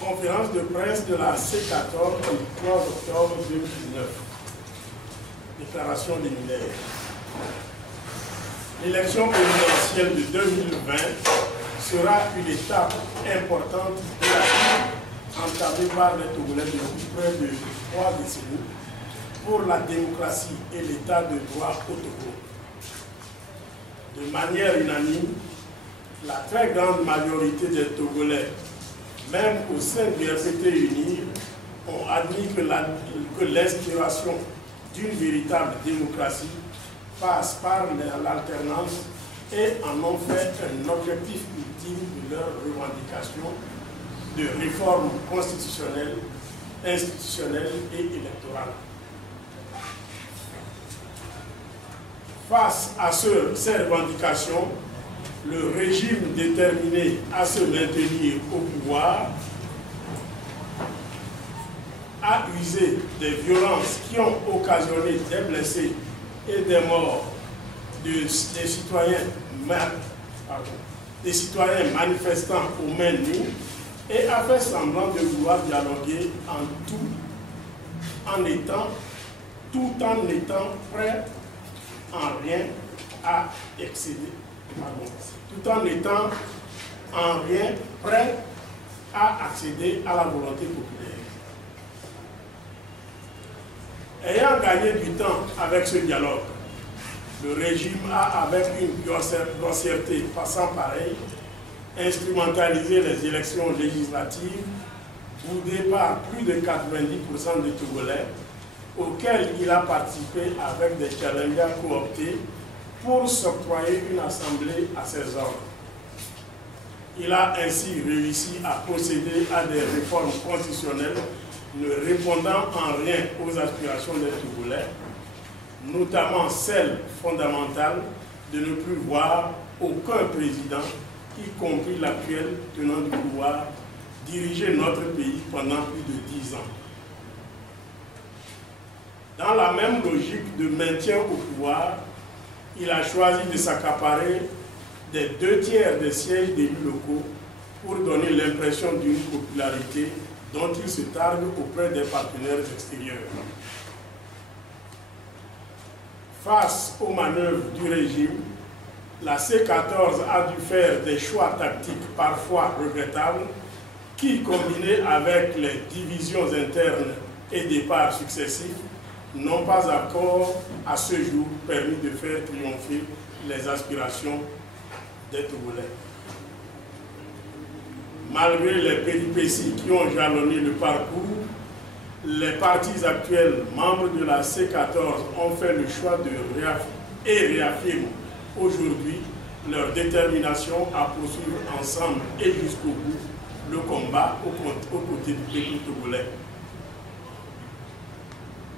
Conférence de presse de la C14 du 3 octobre 2019. Déclaration des mineurs. L'élection présidentielle de 2020 sera une étape importante de la vie entamée par les Togolais depuis près de 3 décennies pour la démocratie et l'état de droit au Togo. De manière unanime, la très grande majorité des Togolais, même au sein du RCT uni, ont admis que l'inspiration d'une véritable démocratie passe par l'alternance et en ont fait un objectif ultime de leur revendication de réforme constitutionnelle, institutionnelle et électorale. Face à ces revendications, le régime déterminé à se maintenir au pouvoir a usé des violences qui ont occasionné des blessés et des morts des citoyens manifestants aux mains nues et a fait semblant de vouloir dialoguer tout en étant prêt en rien à excéder. Tout en étant en rien prêt à accéder à la volonté populaire. Ayant gagné du temps avec ce dialogue, le régime a, avec une grossièreté passant pareille, instrumentalisé les élections législatives boudées par plus de 90% des Togolais, auxquels il a participé avec des challengers cooptés pour s'octroyer une assemblée à ses ordres. Il a ainsi réussi à procéder à des réformes constitutionnelles ne répondant en rien aux aspirations des Togolais, notamment celle fondamentale de ne plus voir aucun président, y compris l'actuel tenant du pouvoir, diriger notre pays pendant plus de 10 ans. Dans la même logique de maintien au pouvoir, il a choisi de s'accaparer des 2/3 des sièges d'élus locaux pour donner l'impression d'une popularité dont il se targue auprès des partenaires extérieurs. Face aux manœuvres du régime, la C14 a dû faire des choix tactiques parfois regrettables qui, combinés avec les divisions internes et départs successifs, n'ont pas encore, à ce jour, permis de faire triompher les aspirations des Togolais. Malgré les péripéties qui ont jalonné le parcours, les partis actuels membres de la C14 ont fait le choix de réaffirment aujourd'hui leur détermination à poursuivre ensemble et jusqu'au bout le combat aux côtés du peuple togolais.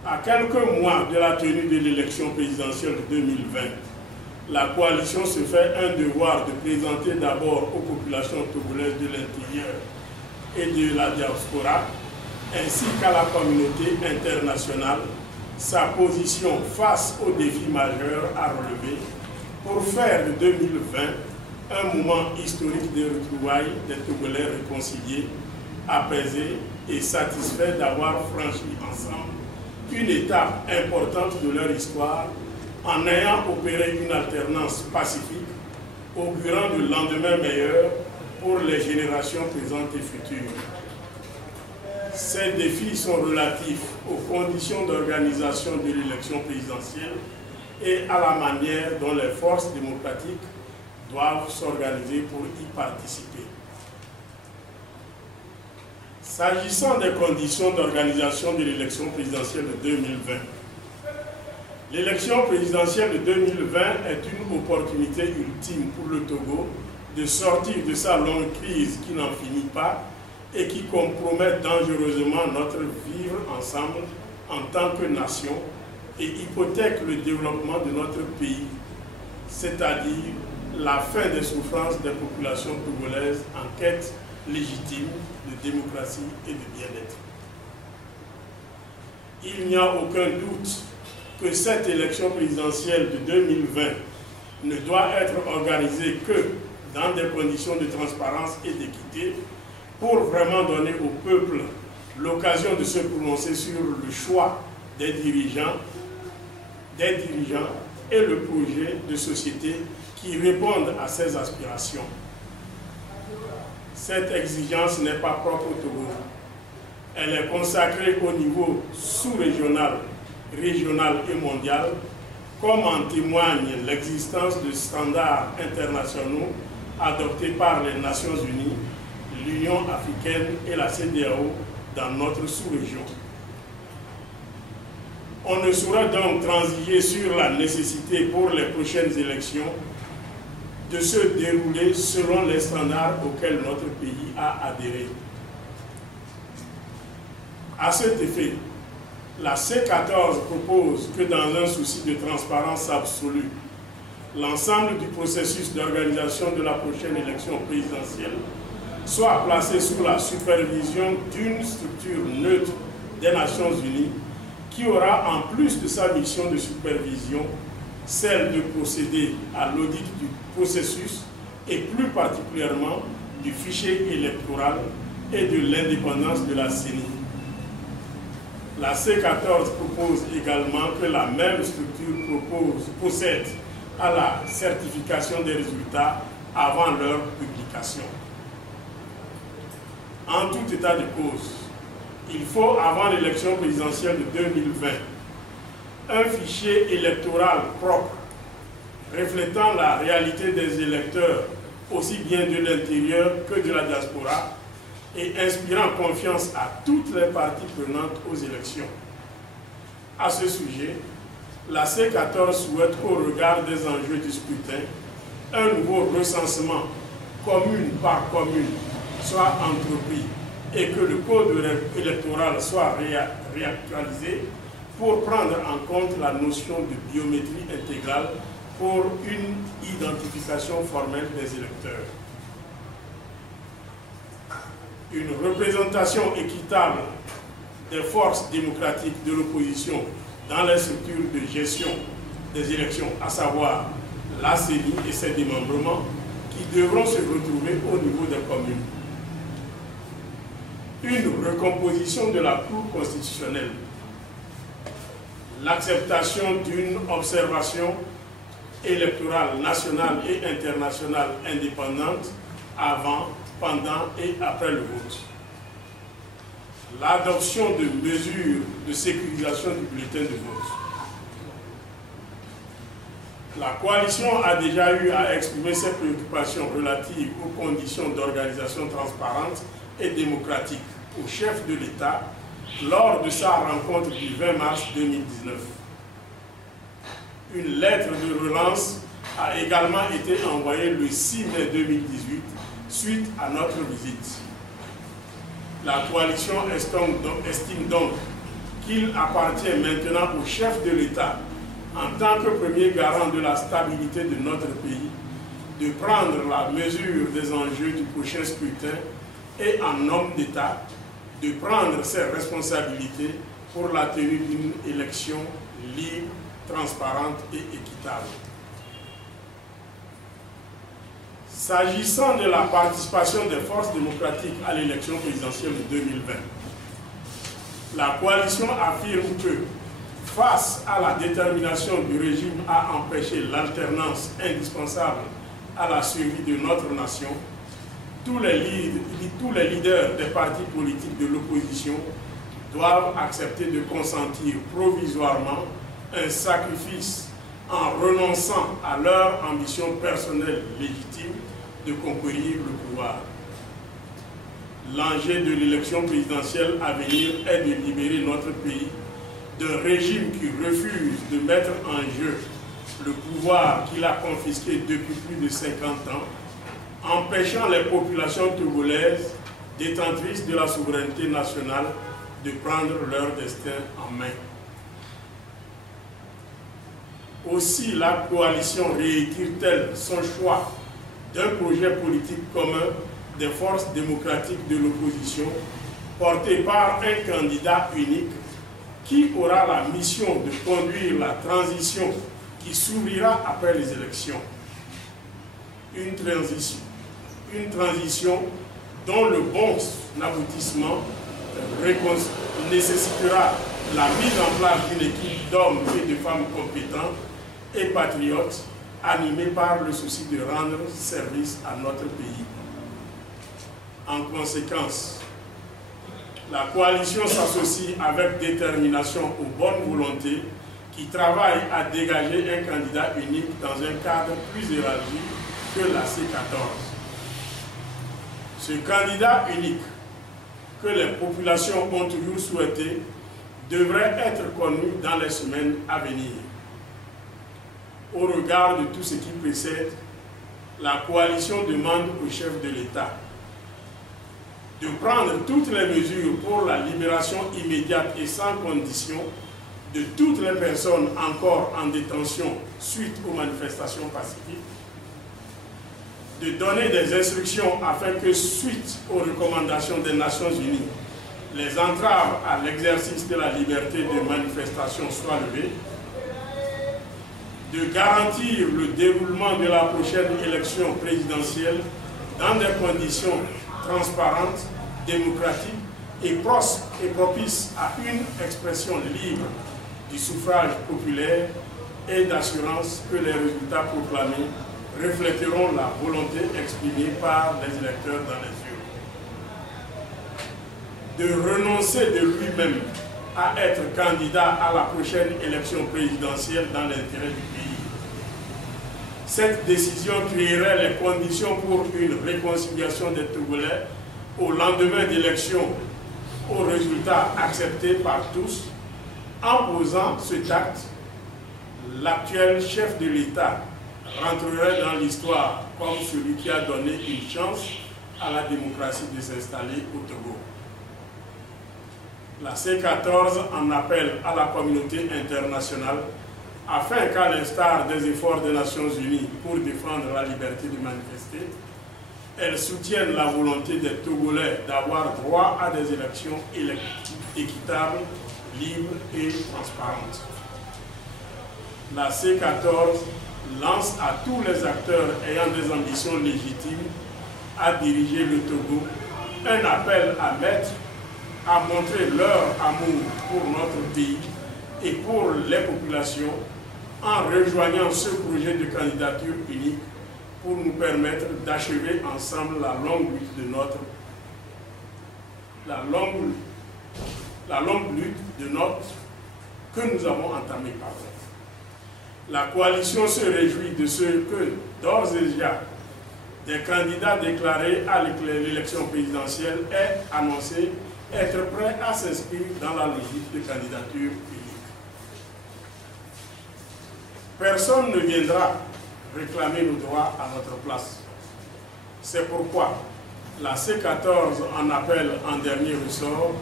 À quelques mois de la tenue de l'élection présidentielle de 2020, la coalition se fait un devoir de présenter d'abord aux populations togolaises de l'intérieur et de la diaspora, ainsi qu'à la communauté internationale, sa position face aux défis majeurs à relever pour faire de 2020 un moment historique de retrouvailles des Togolais réconciliés, apaisés et satisfaits d'avoir franchi ensemble une étape importante de leur histoire en ayant opéré une alternance pacifique, augurant de lendemain meilleur pour les générations présentes et futures. Ces défis sont relatifs aux conditions d'organisation de l'élection présidentielle et à la manière dont les forces démocratiques doivent s'organiser pour y participer. S'agissant des conditions d'organisation de l'élection présidentielle de 2020, l'élection présidentielle de 2020 est une opportunité ultime pour le Togo de sortir de sa longue crise qui n'en finit pas et qui compromet dangereusement notre vivre ensemble en tant que nation et hypothèque le développement de notre pays, c'est-à-dire la fin des souffrances des populations togolaises en quête légitime de démocratie et de bien-être. Il n'y a aucun doute que cette élection présidentielle de 2020 ne doit être organisée que dans des conditions de transparence et d'équité, pour vraiment donner au peuple l'occasion de se prononcer sur le choix des dirigeants et le projet de société qui répondent à ces aspirations. Cette exigence n'est pas propre au Togo. Elle est consacrée au niveau sous-régional, régional et mondial, comme en témoigne l'existence de standards internationaux adoptés par les Nations Unies, l'Union africaine et la CEDEAO dans notre sous-région. On ne saurait donc transiger sur la nécessité pour les prochaines élections de se dérouler selon les standards auxquels notre pays a adhéré. À cet effet, la C14 propose que dans un souci de transparence absolue, l'ensemble du processus d'organisation de la prochaine élection présidentielle soit placé sous la supervision d'une structure neutre des Nations Unies qui aura, en plus de sa mission de supervision, celle de procéder à l'audit du processus et plus particulièrement du fichier électoral et de l'indépendance de la CENI. La C14 propose également que la même structure procède à la certification des résultats avant leur publication. En tout état de cause, il faut, avant l'élection présidentielle de 2020, un fichier électoral propre, reflétant la réalité des électeurs, aussi bien de l'intérieur que de la diaspora, et inspirant confiance à toutes les parties prenantes aux élections. À ce sujet, la C14 souhaite, au regard des enjeux du scrutin, un nouveau recensement, commune par commune, soit entrepris et que le code électoral soit réactualisé pour prendre en compte la notion de biométrie intégrale pour une identification formelle des électeurs. Une représentation équitable des forces démocratiques de l'opposition dans les structures de gestion des élections, à savoir la CENI et ses démembrements, qui devront se retrouver au niveau des communes. Une recomposition de la Cour constitutionnelle. L'acceptation d'une observation électorale nationale et internationale indépendante avant, pendant et après le vote. L'adoption de mesures de sécurisation du bulletin de vote. La coalition a déjà eu à exprimer ses préoccupations relatives aux conditions d'organisation transparente et démocratique au chef de l'État lors de sa rencontre du 20 mars 2019. Une lettre de relance a également été envoyée le 6 mai 2018 suite à notre visite. La coalition estime donc qu'il appartient maintenant au chef de l'État, en tant que premier garant de la stabilité de notre pays, de prendre la mesure des enjeux du prochain scrutin et, en homme d'État, de prendre ses responsabilités pour la tenue d'une élection libre, transparente et équitable. S'agissant de la participation des forces démocratiques à l'élection présidentielle de 2020, la coalition affirme que, face à la détermination du régime à empêcher l'alternance indispensable à la survie de notre nation, tous les leaders des partis politiques de l'opposition doivent accepter de consentir provisoirement un sacrifice en renonçant à leur ambition personnelle légitime de conquérir le pouvoir. L'enjeu de l'élection présidentielle à venir est de libérer notre pays d'un régime qui refuse de mettre en jeu le pouvoir qu'il a confisqué depuis plus de 50 ans, empêchant les populations togolaises, détentrices de la souveraineté nationale, de prendre leur destin en main. Aussi, la coalition réitère-t-elle son choix d'un projet politique commun des forces démocratiques de l'opposition, porté par un candidat unique qui aura la mission de conduire la transition qui s'ouvrira après les élections. Une transition dont le bon aboutissement nécessitera la mise en place d'une équipe d'hommes et de femmes compétents et patriotes, animés par le souci de rendre service à notre pays. En conséquence, la coalition s'associe avec détermination aux bonnes volontés qui travaillent à dégager un candidat unique dans un cadre plus élargi que la C14. Ce candidat unique, que les populations ont toujours souhaité, devrait être connu dans les semaines à venir. Au regard de tout ce qui précède, la coalition demande au chef de l'État de prendre toutes les mesures pour la libération immédiate et sans condition de toutes les personnes encore en détention suite aux manifestations pacifiques, de donner des instructions afin que, suite aux recommandations des Nations Unies, les entraves à l'exercice de la liberté de manifestation soient levées, de garantir le déroulement de la prochaine élection présidentielle dans des conditions transparentes, démocratiques et propices à une expression libre du suffrage populaire et d'assurance que les résultats proclamés reflèteront la volonté exprimée par les électeurs dans les urnes. De renoncer de lui-même à être candidat à la prochaine élection présidentielle dans l'intérêt du pays. Cette décision créerait les conditions pour une réconciliation des Togolais au lendemain d'élections aux résultats acceptés par tous. En posant cet acte, l'actuel chef de l'État rentrerait dans l'histoire comme celui qui a donné une chance à la démocratie de s'installer au Togo. La C14 en appelle à la communauté internationale afin qu'à l'instar des efforts des Nations Unies pour défendre la liberté de manifester, elle soutienne la volonté des Togolais d'avoir droit à des élections équitables, libres et transparentes. La C14 lance à tous les acteurs ayant des ambitions légitimes à diriger le Togo un appel à montrer leur amour pour notre pays et pour les populations en rejoignant ce projet de candidature unique pour nous permettre d'achever ensemble la longue lutte que nous avons entamée. La coalition se réjouit de ce que, d'ores et déjà, des candidats déclarés à l'élection présidentielle aient annoncé être prêts à s'inscrire dans la logique de candidature unique. Personne ne viendra réclamer nos droits à notre place. C'est pourquoi la C14 en appelle en dernier ressort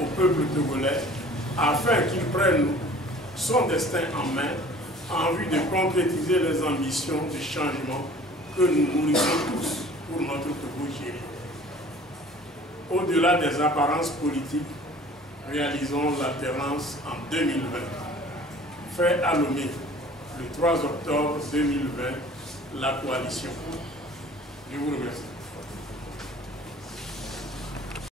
au peuple togolais afin qu'il prenne son destin en main en vue de concrétiser les ambitions de changement que nous nourrissons tous pour notre Togo chéri. Au-delà des apparences politiques, réalisons l'alternance en 2020. Fait à Lomé, le 3 octobre 2020, la coalition. Je vous remercie.